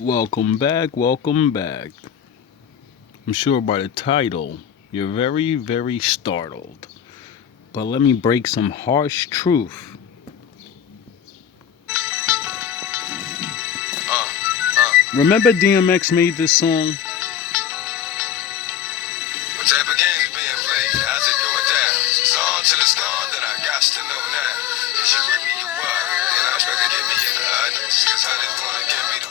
Welcome back, welcome back. I'm sure by the title, you're very, very startled. But let me break some harsh truth. Remember DMX made this song? What type of games being played? How's it going down? It's on till it's gone, then I got to know now. Is you with me or what? Then I expect to get me in the others, cause honey's gonna give me the.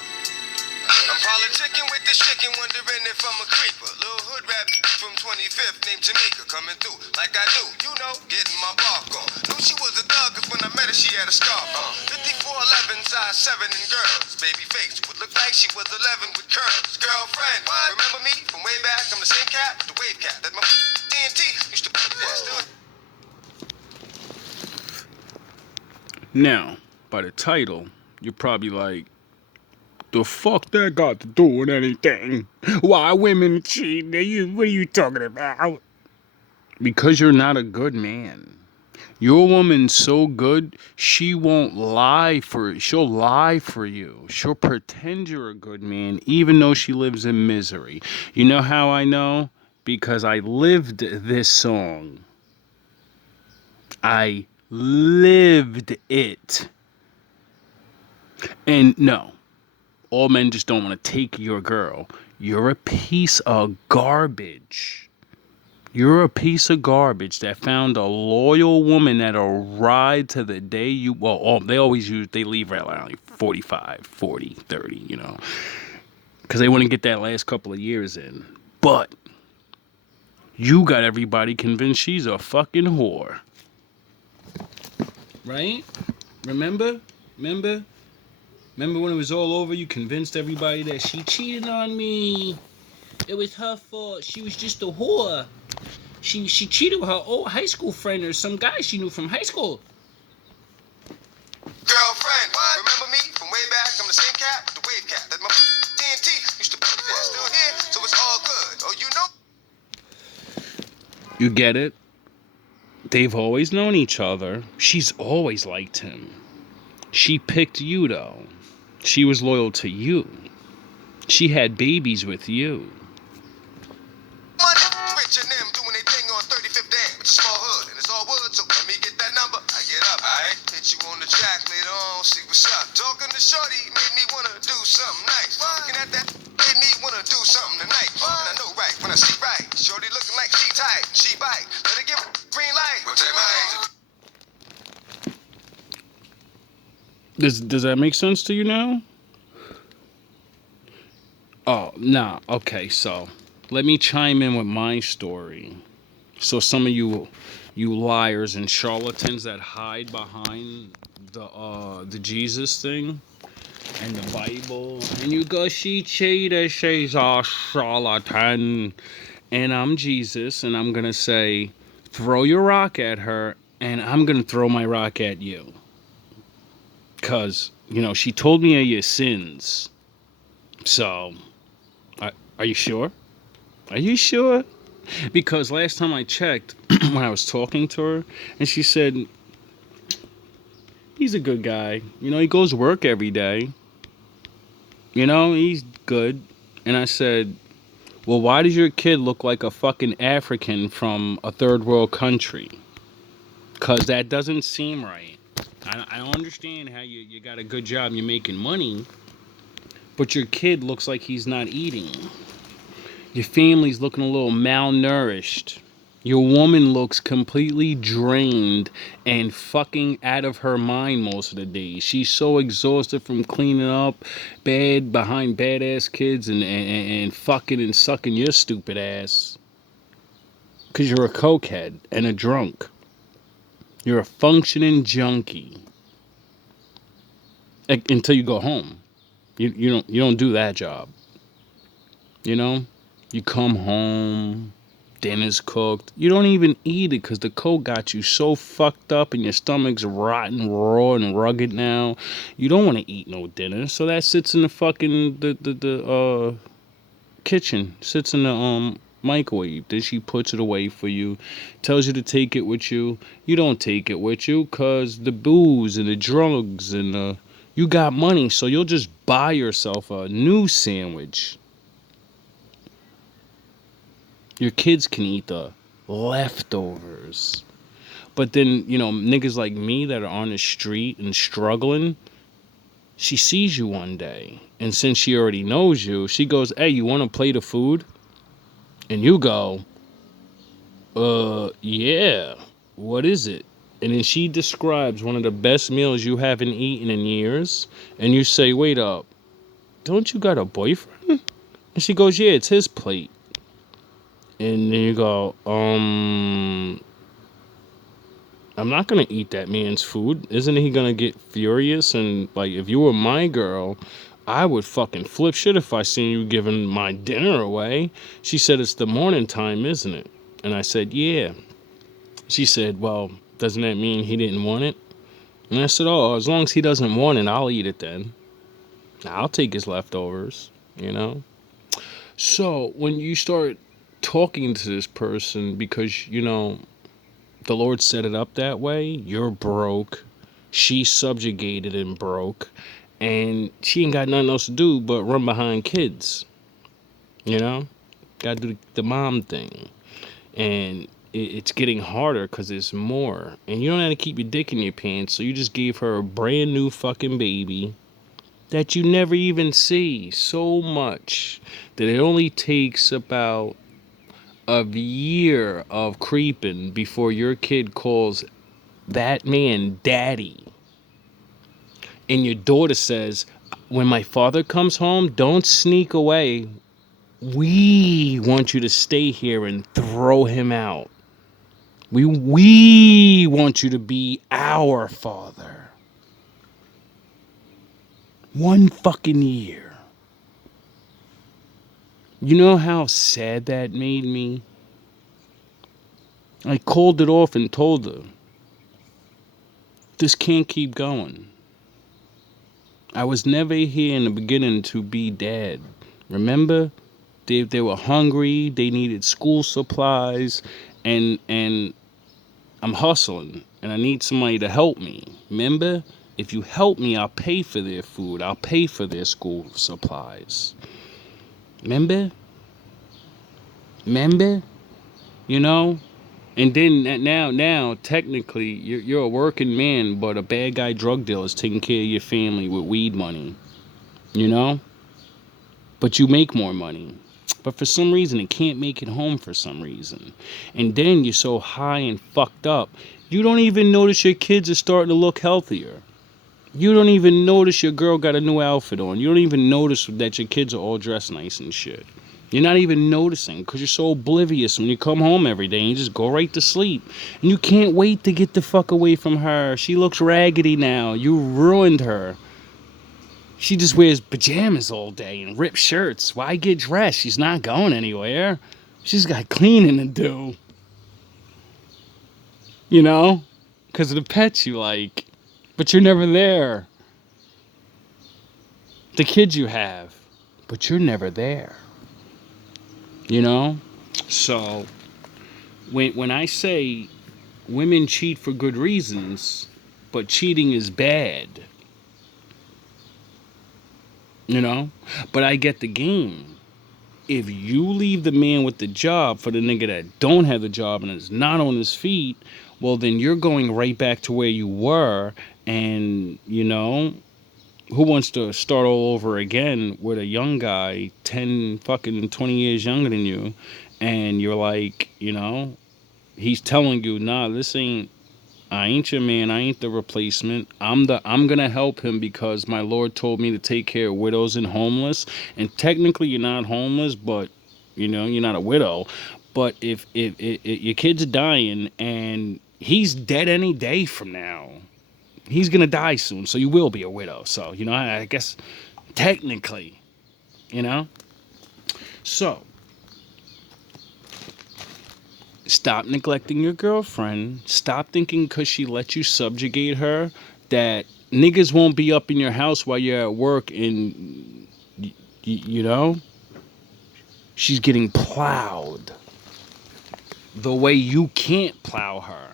I'm politicking with this chicken, wondering if I'm a creeper. Little hood rap from 25th named Jamaica, coming through like I do, you know, getting my bark on. Knew she was a thug, cause when I met her, she had a scarf on. 5411, size 7 and girls. Baby face would look like she was 11 with curls. Girlfriend, what? Remember me from way back? I'm the same cat, the wave cat that my TNT used to put there. Still. Now, by the title, you're probably like, the fuck that got to do with anything? Why women cheat? What are you talking about? Because you're not a good man. Your woman's so good, she won't lie she'll lie for you. She'll pretend you're a good man, even though she lives in misery. You know how I know? Because I lived this song. I lived it. And no, all men just don't want to take your girl. You're a piece of garbage. You're a piece of garbage that found a loyal woman that'll ride to the day you, they leave at like 45, 40, 30, because they want to get that last couple of years in. But you got everybody convinced she's a fucking whore. Right? Remember? Remember when it was all over, you convinced everybody that she cheated on me. It was her fault. She was just a whore. She cheated with her old high school friend or some guy she knew from high school. Girlfriend, what? Remember me from way back? I'm the same cat, the wave cat that my TNT used to put there. Still here, so it's all good. Oh, you know. You get it? They've always known each other. She's always liked him. She picked you, though. She was loyal to you. She had babies with you. Rich and them doing their thing on 35th Dam. It's a small hood and it's all wood, so let me get that number. I get up, alright? Hit you on the track later on, see what's up. Talking to Shorty made me wanna do something nice. Looking at that made me wanna do something tonight. And I know right when I see right. Shorty looking like she tight, she bite. Let her give green light. We'll take my hands. Does that make sense to you now? Oh, nah. Okay, so let me chime in with my story. So some of you liars and charlatans that hide behind the Jesus thing and the Bible, and you go, she cheated, she's a charlatan, and I'm Jesus, and I'm gonna say, throw your rock at her, and I'm gonna throw my rock at you. Because, she told me of your sins. So, are you sure? Are you sure? Because last time I checked, when I was talking to her, and she said, he's a good guy. He goes to work every day. He's good. And I said, well, why does your kid look like a fucking African from a third world country? Because that doesn't seem right. I don't understand how you got a good job and you're making money, but your kid looks like he's not eating. Your family's looking a little malnourished. Your woman looks completely drained and fucking out of her mind most of the day. She's so exhausted from cleaning up bad behind badass kids and fucking and sucking your stupid ass. Because you're a cokehead and a drunk. You're a functioning junkie. Until you go home. You don't do that job. You come home, dinner's cooked. You don't even eat it because the coke got you so fucked up and your stomach's rotten, raw, and rugged now. You don't want to eat no dinner, so that sits in the fucking the kitchen, sits in the microwave. Then she puts it away for you, tells you to take it with you. You don't take it with you because the booze and the drugs and You got money, so you'll just buy yourself a new sandwich. Your kids can eat the leftovers. But then, niggas like me that are on the street and struggling, she sees you one day. And since she already knows you, she goes, hey, you want a plate of food? And you go, yeah. What is it? And then she describes one of the best meals you haven't eaten in years. And you say, wait up, don't you got a boyfriend? And she goes, yeah, it's his plate. And then you go, I'm not gonna eat that man's food. Isn't he gonna get furious? And like, if you were my girl, I would fucking flip shit if I seen you giving my dinner away. She said, it's the morning time, isn't it? And I said, yeah. She said, well, doesn't that mean he didn't want it? And I said, oh, as long as he doesn't want it, I'll eat it then. I'll take his leftovers, So when you start talking to this person because, the Lord set it up that way, you're broke, she's subjugated and broke, and she ain't got nothing else to do but run behind kids, Gotta do the mom thing. And it's getting harder because it's more. And you don't have to keep your dick in your pants, so you just gave her a brand new fucking baby that you never even see so much that it only takes about a year of creeping before your kid calls that man daddy. And your daughter says, when my father comes home, don't sneak away. We want you to stay here and throw him out. We want you to be our father. 1 fucking year. You know how sad that made me? I called it off and told her, this can't keep going. I was never here in the beginning to be dad. Remember? They were hungry, they needed school supplies, and I'm hustling, and I need somebody to help me. Remember? If you help me, I'll pay for their food. I'll pay for their school supplies. Remember? Remember? And then now, technically, you're a working man, but a bad guy drug dealer is taking care of your family with weed money. But you make more money. But for some reason, it can't make it home for some reason. And then you're so high and fucked up, you don't even notice your kids are starting to look healthier. You don't even notice your girl got a new outfit on. You don't even notice that your kids are all dressed nice and shit. You're not even noticing because you're so oblivious when you come home every day and you just go right to sleep. And you can't wait to get the fuck away from her. She looks raggedy now. You ruined her. She just wears pajamas all day and ripped shirts. Why get dressed? She's not going anywhere. She's got cleaning to do. Because of the pets you like. But you're never there. The kids you have. But you're never there. So, when I say women cheat for good reasons, but cheating is bad. But I get the game. If you leave the man with the job for the nigga that don't have the job and is not on his feet, well, then you're going right back to where you were. And, who wants to start all over again with a young guy 10 fucking 20 years younger than you? And you're like, he's telling you, nah, I ain't your man. I ain't the replacement. I'm gonna help him because my Lord told me to take care of widows and homeless. And technically, you're not homeless, but you're not a widow. But if your kid's dying and he's dead any day from now, he's gonna die soon. So you will be a widow. So I guess technically, So stop neglecting your girlfriend. Stop thinking because she let you subjugate her that niggas won't be up in your house while you're at work and, she's getting plowed the way you can't plow her.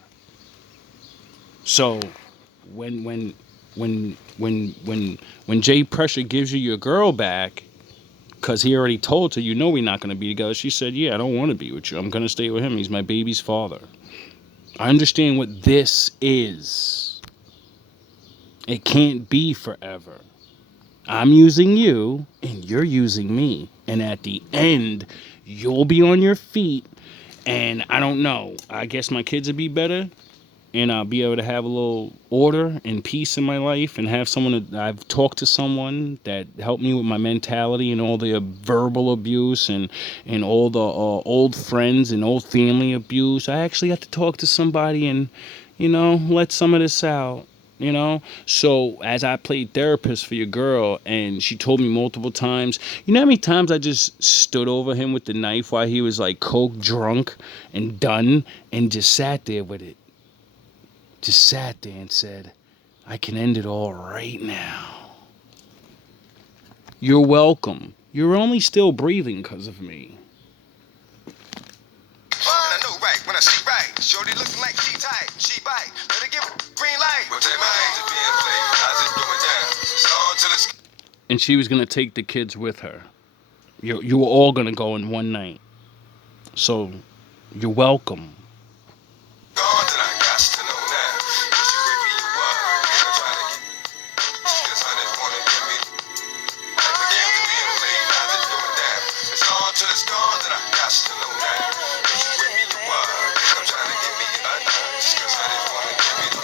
So when when Jay Pressure gives you your girl back, because he already told her, we're not going to be together. She said, yeah, I don't want to be with you. I'm going to stay with him. He's my baby's father. I understand what this is. It can't be forever. I'm using you and you're using me. And at the end, you'll be on your feet. And I don't know. I guess my kids would be better. And I'll be able to have a little order and peace in my life and have someone that I've talked to someone that helped me with my mentality and all the verbal abuse and all the old friends and old family abuse. I actually got to talk to somebody and, let some of this out. So as I played therapist for your girl, and she told me multiple times, how many times I just stood over him with the knife while he was like coke drunk and done, and just sat there with it, just sat there and said, I can end it all right now. You're welcome. You're only still breathing because of me. And I know right when I see right. Shorty looking like she tight, she bite. Better give green light. But they minds are being played. How's it going down? It's on to the And she was going to take the kids with her. You were all going to go in one night. So, you're welcome. gone that I got to know now. Is you with me, you are. And I'm trying to get. Cause honey wanna give me. Like the game that being played. How's it going down? It's on till it's gone that I got to know now. Is you with me, you are. And I'm trying to get me just cause honey wanna give me the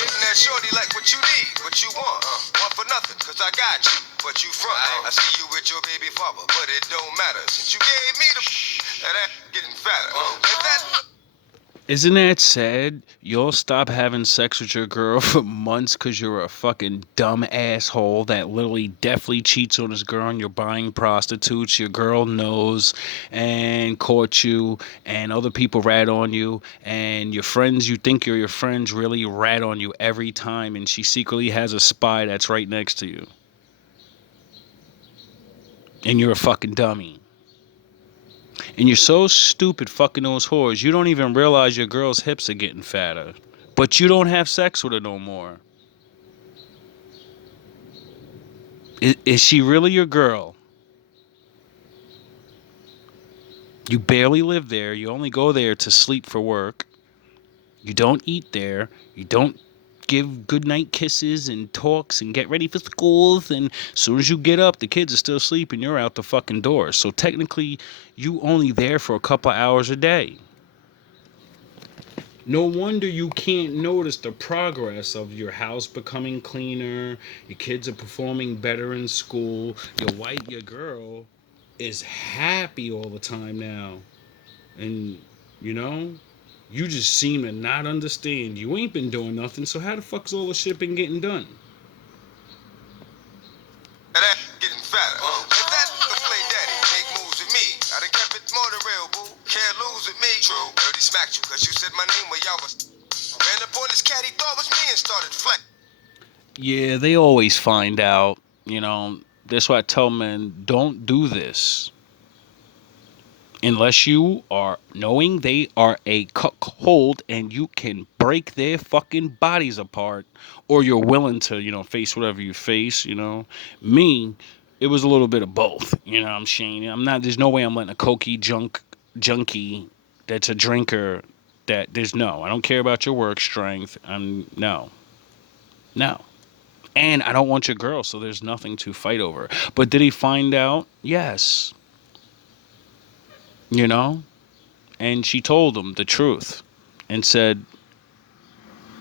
hitting that shorty like what you need, what you want. Want for nothing, cause I got you. But you front. I see you with your baby father, but it don't matter. Since you gave me the that getting fatter. If that Isn't that sad? You'll stop having sex with your girl for months because you're a fucking dumb asshole that literally definitely cheats on his girl and you're buying prostitutes. Your girl knows and caught you, and other people rat on you, and your friends, you think you're your friends, really rat on you every time, and she secretly has a spy that's right next to you. And you're a fucking dummy. And you're so stupid fucking those whores, you don't even realize your girl's hips are getting fatter. But you don't have sex with her no more. Is she really your girl? You barely live there. You only go there to sleep for work. You don't eat there. You don't give goodnight kisses and talks and get ready for schools. And as soon as you get up, the kids are still sleeping. You're out the fucking door. So technically, you only there for a couple of hours a day. No wonder you can't notice the progress of your house becoming cleaner, your kids are performing better in school, your girl is happy all the time now. And, you just seem to not understand. You ain't been doing nothing, so how the fuck's all the shit been getting done? that getting fatter. If that play daddy, make moves with me. I done kept it more than real, boo. Can't lose with me. True. Dirty smacked you, cause you said my name when y'all was. Ran up on this cat he thought was me and started flex. Yeah, they always find out. That's why I tell men, don't do this. Unless you are knowing they are a cuckold and you can break their fucking bodies apart, or you're willing to, face whatever you face, Me, it was a little bit of both. I'm saying? There's no way I'm letting a cokey junkie that's a drinker, I don't care about your work strength. No. And I don't want your girl, so there's nothing to fight over. But did he find out? Yes. You know? And she told him the truth and said,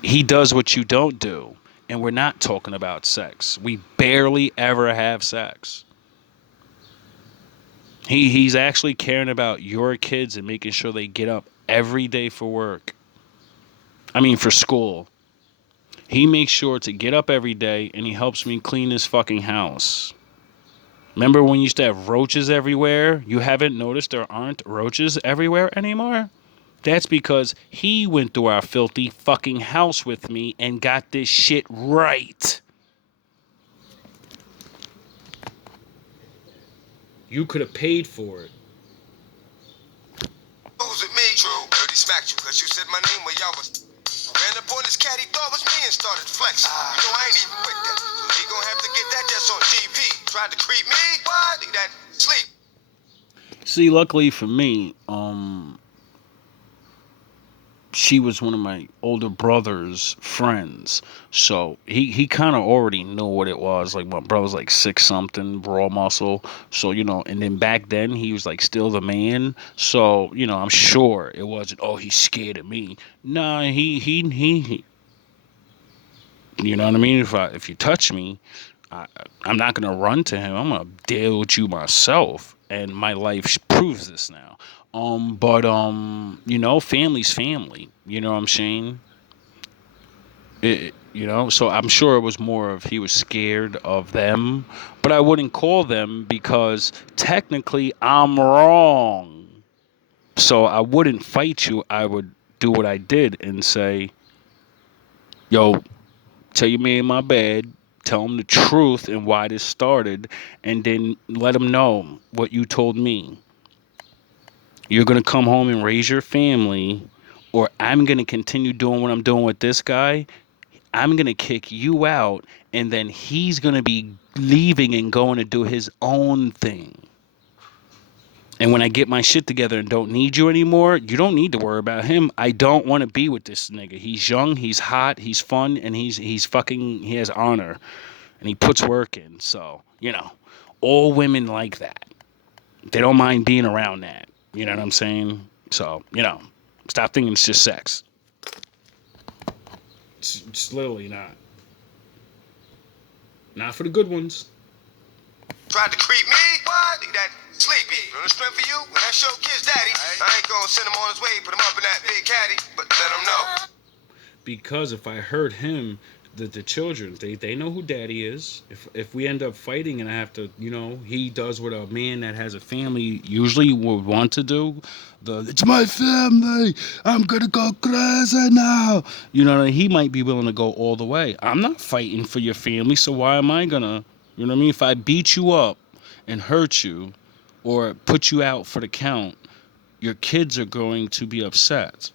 he does what you don't do. And we're not talking about sex. We barely ever have sex. He's actually caring about your kids and making sure they get up every day for work. For school. He makes sure to get up every day and he helps me clean his fucking house. Remember when you used to have roaches everywhere? You haven't noticed there aren't roaches everywhere anymore? That's because he went through our filthy fucking house with me and got this shit right. You could have paid for it. Moves with me. True. Dirty smacked you, cause you said my name when y'all was. Ran ran up on this cat he thought was me and started flexing. You know I ain't even with that. So he gonna have to get that just on GP. Tried to creep me, what? Leave that sleep. See, luckily for me, she was one of my older brother's friends, so he kind of already knew what it was. Like, my brother's like six something, raw muscle, so and then back then he was like still the man, so I'm sure it wasn't, oh, he's scared of me. Nah, he you know what I mean. If you touch me, I, I'm not gonna run to him. I'm gonna deal with you myself, and my life proves this now. But family's family. You know what I'm saying? So I'm sure it was more of he was scared of them, but I wouldn't call them because technically I'm wrong. So I wouldn't fight you. I would do what I did and say, yo, tell your man my bad, tell him the truth and why this started, and then let him know what you told me. You're going to come home and raise your family, or I'm going to continue doing what I'm doing with this guy. I'm going to kick you out, and then he's going to be leaving and going to do his own thing. And when I get my shit together and don't need you anymore, you don't need to worry about him. I don't want to be with this nigga. He's young, he's hot, he's fun, and he's fucking, he has honor. And he puts work in. So, all women like that. They don't mind being around that. You know what I'm saying? So, stop thinking it's just sex. It's literally not. Not for the good ones. Tried to creep me, what? Leave that sleepy. From the strength for you, when I show kids daddy, I ain't gonna send him on his way, put him up in that big caddy, but let him know. Because if I hurt him, the children, they know who daddy is. If we end up fighting and I have to, he does what a man that has a family usually would want to do. It's my family. I'm gonna go crazy now. He might be willing to go all the way. I'm not fighting for your family, so why am I gonna, you know what I mean? If I beat you up and hurt you or put you out for the count, your kids are going to be upset.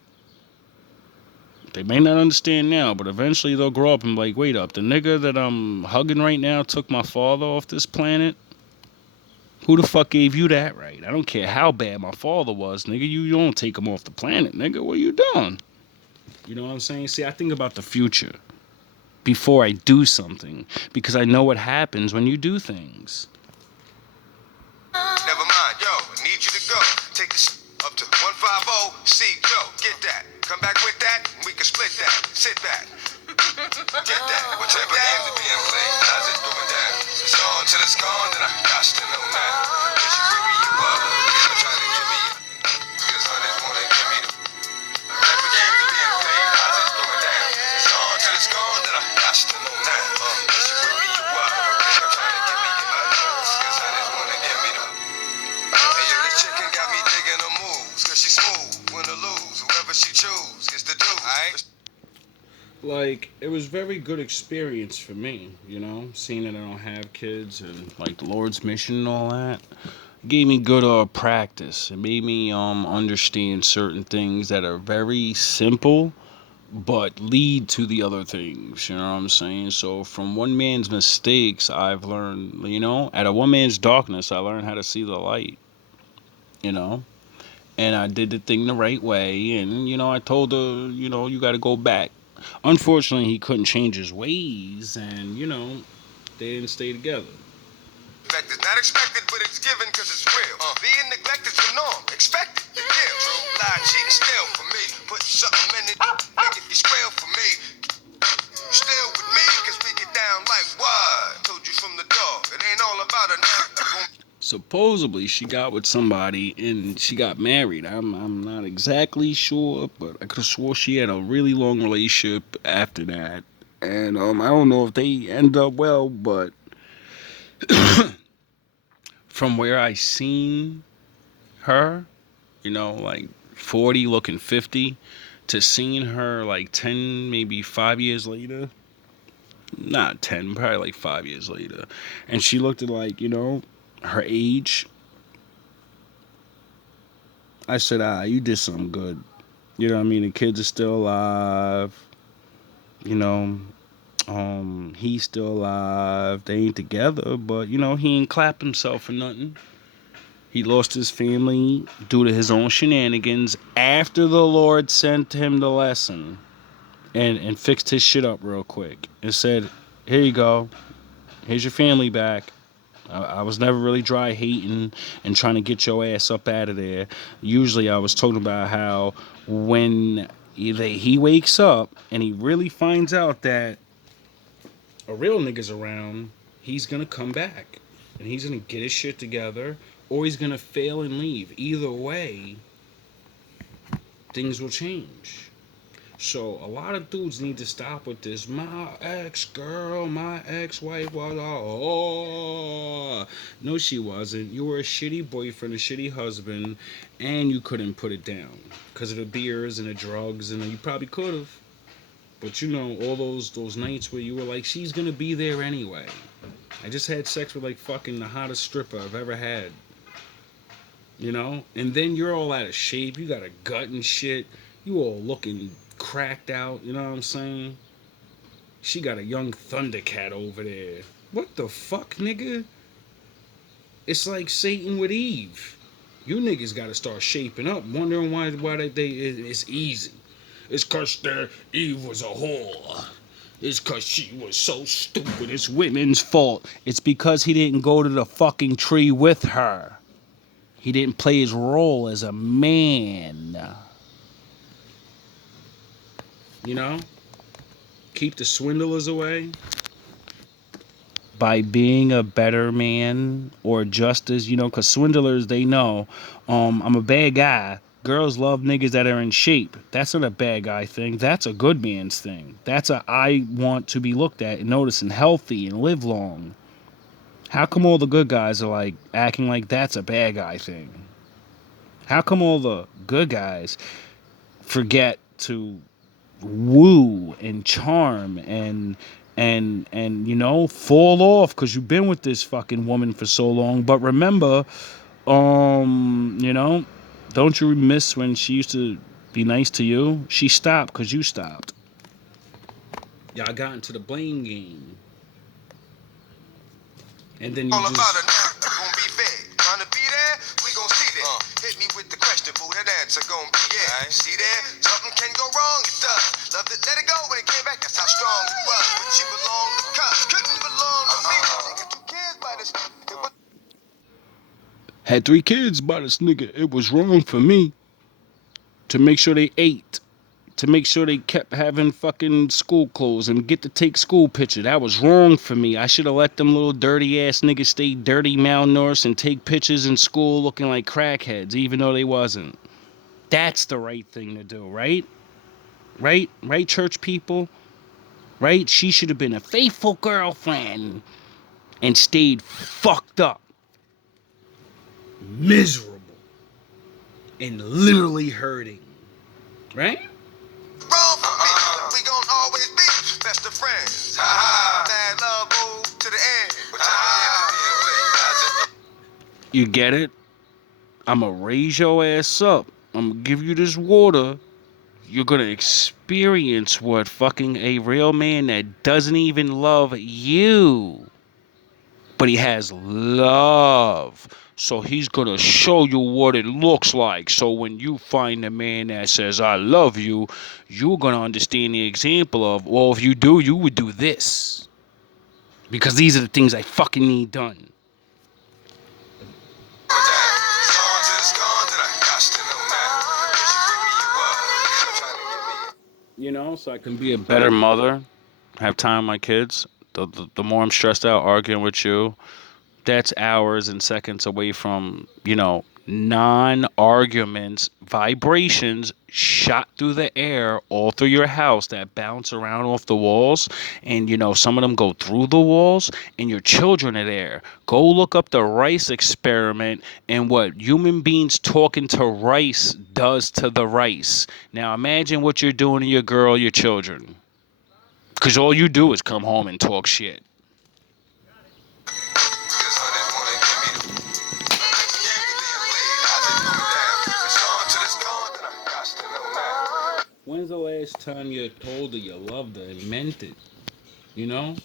They may not understand now, but eventually they'll grow up and be like, wait up, the nigga that I'm hugging right now took my father off this planet? Who the fuck gave you that right? I don't care how bad my father was, nigga. You don't take him off the planet, nigga. What are you doing? You know what I'm saying? See, I think about the future before I do something because I know what happens when you do things. Never mind, yo, I need you to go. Take this up to 150, see, yo, get that. Come back with that, and we can split that. Sit back. Get that. Whichever games are being played, how's it going down? It's on till it's gone, then I got to know now. Is you ripping you up? You're trying to get me. Cause others wanna give me the. Whichever games are being played, how's it going down? It's on till it's gone, then I got to know now. Is you ripping you up? You're trying to get me. Cause others wanna give me the. Hey, yo, this chicken got me digging her moves. Cause she smooth, win or lose. Whoever she choose is the dude. Alright? Like, it was very good experience for me, seeing that I don't have kids and like the Lord's mission and all that. It gave me good practice. It made me understand certain things that are very simple but lead to the other things, you know what I'm saying? So from one man's mistakes I've learned, out of one man's darkness I learned how to see the light, you know? And I did the thing the right way, and I told her, you got to go back. Unfortunately, he couldn't change his ways, and they didn't stay together. It's not expected, but it's given because it's real. Being neglected is the norm. Expect it, you feel. True, lie, cheat, and steal for me. Put something in it, make it be square for me. You still with me, because we get down like what? Told you from the door, it ain't all about a Supposedly, she got with somebody and she got married. I'm not exactly sure, but I could have swore she had a really long relationship after that. And I don't know if they end up well, but from where I seen her, like 40 looking 50, to seeing her like 10, maybe 5 years later. Not 10, probably like 5 years later. And she looked at like, her age. I said, you did something good. You know what I mean? The kids are still alive. You know, he's still alive. They ain't together, but he ain't clap himself for nothing. He lost his family due to his own shenanigans after the Lord sent him the lesson and fixed his shit up real quick and said, "Here you go. Here's your family back. I was never really dry hating and trying to get your ass up out of there. Usually I was talking about how when he wakes up and he really finds out that a real nigga's around, he's gonna come back and he's gonna get his shit together or he's gonna fail and leave. Either way, things will change. So a lot of dudes need to stop with this. My ex girl, my ex wife was no, she wasn't. You were a shitty boyfriend, a shitty husband, and you couldn't put it down because of the beers and the drugs, and you probably could have. But all those nights where you were like, she's gonna be there anyway. I just had sex with like fucking the hottest stripper I've ever had. And then you're all out of shape. You got a gut and shit. You all looking cracked out. You know what I'm saying? She got a young Thundercat over there. What the fuck, nigga? It's like Satan with Eve. You niggas gotta start shaping up, wondering why it's easy. It's cause Eve was a whore. It's cause she was so stupid. It's women's fault. It's because he didn't go to the fucking tree with her. He didn't play his role as a man. You know? Keep the swindlers away by being a better man or just as, because swindlers, they know, I'm a bad guy. Girls love niggas that are in shape. That's not a bad guy thing. That's a good man's thing. That's I want to be looked at and noticed and healthy and live long. How come all the good guys are like acting like that's a bad guy thing? How come all the good guys forget to woo and charm and fall off because you've been with this fucking woman for so long? But remember, don't you miss when she used to be nice to you? She stopped because you stopped. Y'all got into the blame game, and then you All just about it now, you gon' be fed. Trying to be there, we gon' see that. Hit me with the question, boo, that answer gon' be yeah. See there, something can go wrong, it does. Loved it, let it go when it came back, that's how strong it was. But you belong to cuz, couldn't belong to me. Nigga, 2 kids by this. It was had 3 kids by this nigga. It was wrong for me to make sure they ate, to make sure they kept having fucking school clothes and get to take school picture. That was wrong for me. I should have let them little dirty ass niggas stay dirty, malnourished, and take pictures in school looking like crackheads, even though they wasn't. That's the right thing to do, right? Right, church people? Right? She should have been a faithful girlfriend and stayed fucked up, miserable, and literally hurting. Right? wrong for me. We gon' always be best of friends. Mad love, boo, to the end. But You get it? I'ma raise your ass up. I'm gonna give you this water. You're gonna experience what fucking a real man that doesn't even love you, but he has love. So he's gonna show you what it looks like. So when you find a man that says, I love you, you're gonna understand the example of, well, if you do, you would do this. Because these are the things I fucking need done. So I can be a better mother, have time with my kids. The more I'm stressed out arguing with you, that's hours and seconds away from, non-arguments, vibrations shot through the air all through your house that bounce around off the walls, and some of them go through the walls, and your children are there. Go look up the rice experiment and what human beings talking to rice does to the rice. Now imagine what you're doing to your girl, your children, because all you do is come home and talk shit. When's the last last time you told her you loved her and meant it? You know?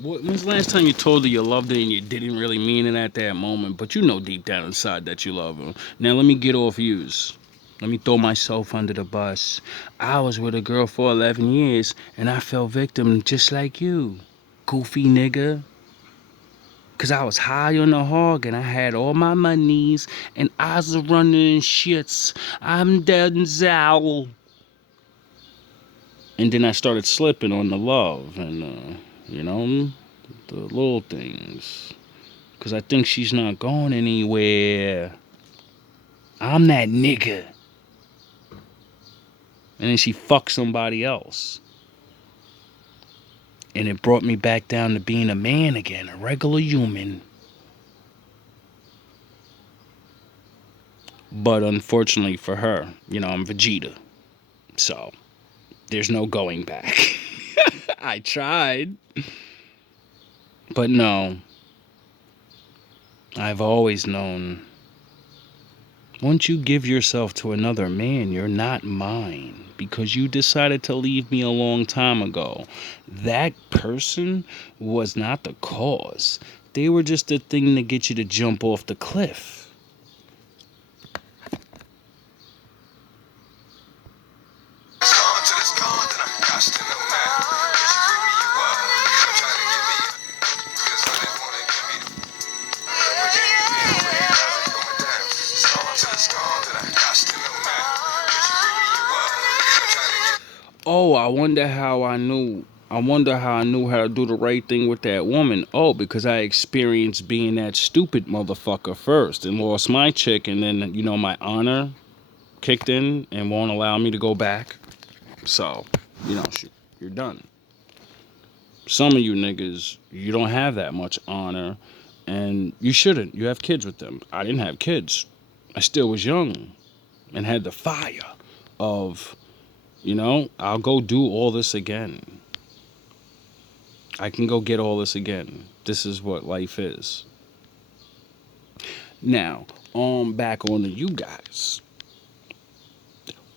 When's the last time you told her you loved her and you didn't really mean it at that moment, but you know deep down inside that you love her? Now let me get off yous. Let me throw myself under the bus. I was with a girl for 11 years and I fell victim just like you, goofy nigga. Cause I was high on the hog and I had all my monies and I was running in shits. I'm dead and zowl. And then I started slipping on the love and, you know, the little things. Cause I think she's not going anywhere. I'm that nigga. And then she fucked somebody else. And it brought me back down to being a man again, a regular human. But unfortunately for her, you know, I'm Vegeta. So there's no going back. I tried. But no. I've always known. Once you give yourself to another man, you're not mine. Because you decided to leave me a long time ago. That person was not the cause. They were just the thing to get you to jump off the cliff. Oh, I wonder how I knew. I wonder how I knew how to do the right thing with that woman. Oh, because I experienced being that stupid motherfucker first and lost my chick, and then, you know, my honor kicked in and won't allow me to go back. So, you know, you're done. Some of you niggas, you don't have that much honor, and you shouldn't. You have kids with them. I didn't have kids. I still was young and had the fire of, you know, I'll go do all this again. I can go get all this again. This is what life is. Now, back on to you guys.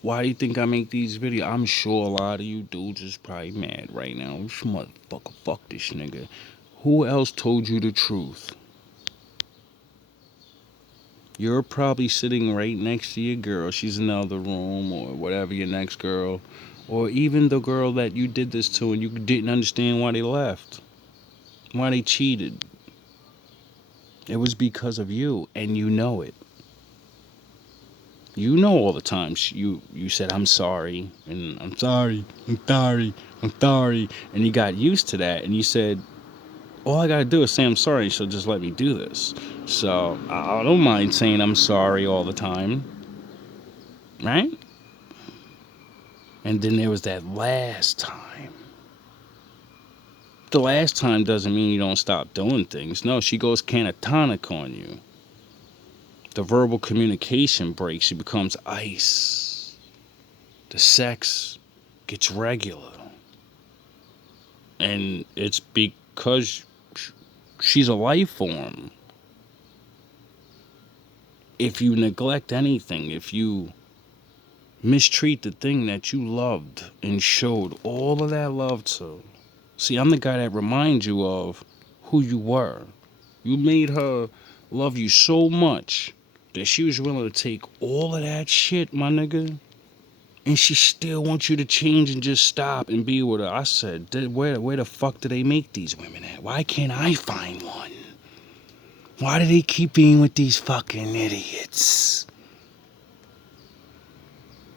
Why do you think I make these videos? I'm sure a lot of you dudes is probably mad right now. This motherfucker, fuck this nigga. Who else told you the truth? You're probably sitting right next to your girl. She's in the other room or whatever, your next girl. Or even the girl that you did this to and you didn't understand why they left. Why they cheated. It was because of you, and you know it. You know all the times you said, I'm sorry, and I'm sorry, I'm sorry, I'm sorry, and you got used to that, and you said, all I gotta do is say I'm sorry, so just let me do this. So, I don't mind saying I'm sorry all the time, right? And then there was that last time. The last time doesn't mean you don't stop doing things. No, she goes catatonic on you. The verbal communication breaks. She becomes ice. The sex gets regular. And it's because she's a life form. If you neglect anything, if you mistreat the thing that you loved and showed all of that love to. See, I'm the guy that reminds you of who you were. You made her love you so much that she was willing to take all of that shit, my nigga. And she still wants you to change and just stop and be with her. I said, where the fuck do they make these women at? Why can't I find one? Why do they keep being with these fucking idiots?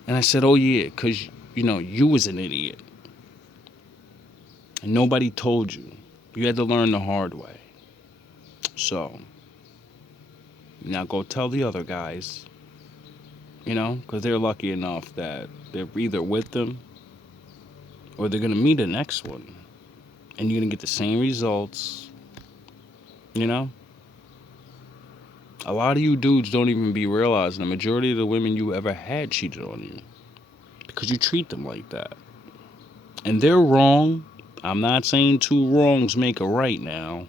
And I said, oh yeah, because, you know, you was an idiot. And nobody told you. You had to learn the hard way. So, now go tell the other guys, you know, because they're lucky enough that they're either with them or they're going to meet the next one. And you're going to get the same results, you know. A lot of you dudes don't even be realizing the majority of the women you ever had cheated on you because you treat them like that. And they're wrong. I'm not saying two wrongs make a right now.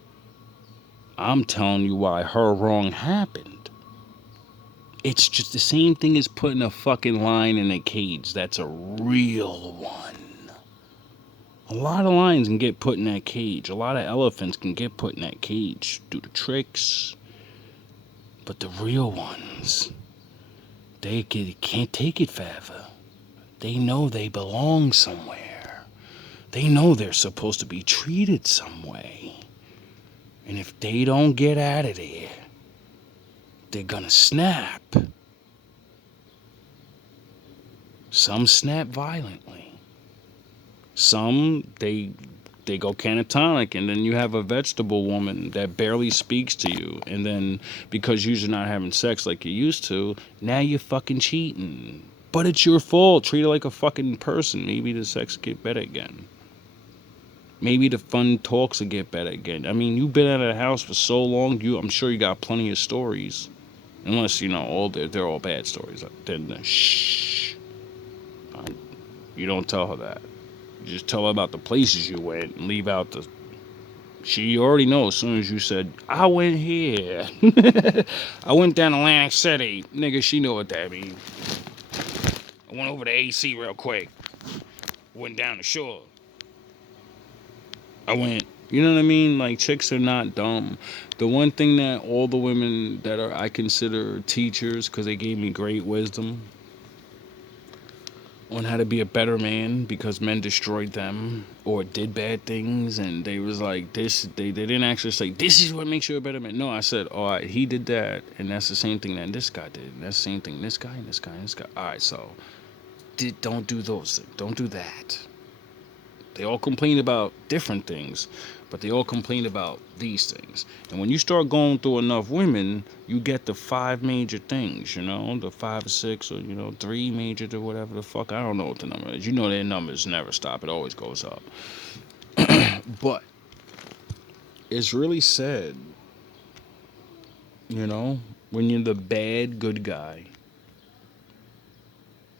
I'm telling you why her wrong happened. It's just the same thing as putting a fucking lion in a cage. That's a real one. A lot of lions can get put in that cage. A lot of elephants can get put in that cage. Do the tricks. But the real ones, can't take it forever. They know they belong somewhere. They know they're supposed to be treated some way. And if they don't get out of there, they're gonna snap. Some snap violently. Some, they go catatonic, and then you have a vegetable woman that barely speaks to you, and then because you're not having sex like you used to, now you're fucking cheating. But it's your fault. Treat her like a fucking person. Maybe the sex get better again. Maybe the fun talks will get better again. I mean, you've been out of the house for so long. I'm sure you got plenty of stories, unless all they're all bad stories. Then shh, you don't tell her that. You just tell her about the places you went and leave out the. She already knows as soon as you said, I went here. I went down Atlantic City. Nigga, she know what that means. I went over to AC real quick. Went down the shore. You know what I mean? Like, chicks are not dumb. The one thing that all the women that I consider teachers, because they gave me great wisdom on how to be a better man, because men destroyed them or did bad things, and they was like this. They didn't actually say this is what makes you a better man. No, I said, all right, he did that, and that's the same thing that this guy did, and that's the same thing this guy and this guy and this guy. All right, so don't do those things. Don't do that. They all complain about different things, but they all complain about these things. And when you start going through enough women, you get the 5 major things, the 5 or 6 or, 3 major to whatever the fuck. I don't know what the number is. Their numbers never stop. It always goes up. But it's really sad, when you're the bad good guy.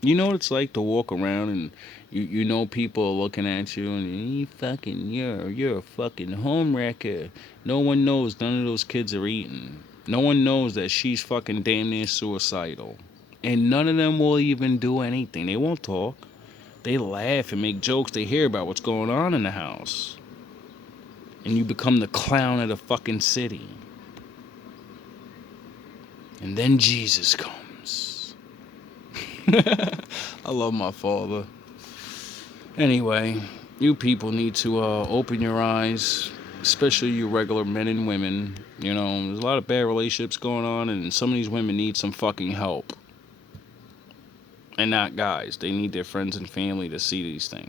You know what it's like to walk around and people are looking at you and you're a fucking homewrecker. No one knows none of those kids are eating. No one knows that she's fucking damn near suicidal. And none of them will even do anything. They won't talk. They laugh and make jokes. They hear about what's going on in the house. And you become the clown of the fucking city. And then Jesus comes. I love my father. Anyway, you people need to open your eyes, especially you regular men and women. There's a lot of bad relationships going on, and some of these women need some fucking help. And not guys. They need their friends and family to see these things.